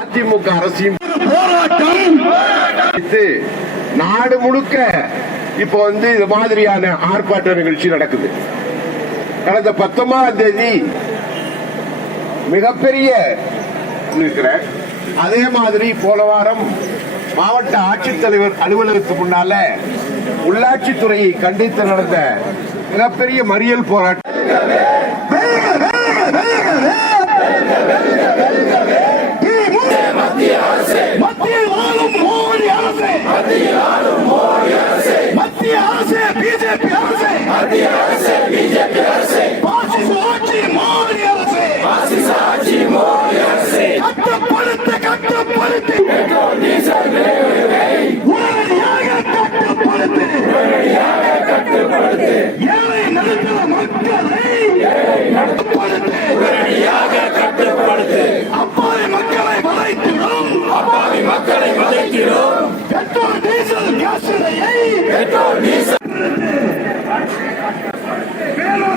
அதிமுக அரசியும் இது நாடு முழுக்க இப்போ வந்து இது மாதிரியான ஆர்ப்பாட்ட நிகழ்ச்சி நடக்குது. கடந்த பத்தொன்பதாம் தேதி மிகப்பெரிய அதே மாதிரி போன வாரம் மாவட்ட ஆட்சித்தலைவர் அலுவலகத்துக்கு முன்னால உள்ளாட்சித்துறையை கண்டித்து நடந்த மிகப்பெரிய மறியல் போராட்டம். மத்திய அரசு பிஜேபி அரசு பாசிச ஆட்சி மோடி அரசு பாசிச ஆட்சி மோடி அரசு கட்டுப்படுத்து கட்டுப்படுத்து பெட்ரோல் டீசல் விலை உயர்வை உடனடியாக கட்டுப்படுத்து உடனடியாக கட்டுப்படுத்து ஏழை நடுத்தர மக்களை ஏழை நடுப்படுத்து உடனடியாக கட்டுப்படுத்து அப்பாவி மக்களை வதைத்திடும் அப்பாவி மக்களை வதைத்திடும் பெட்ரோல் டீசல் கேஸ் விலையை பெட்ரோல் டீசல்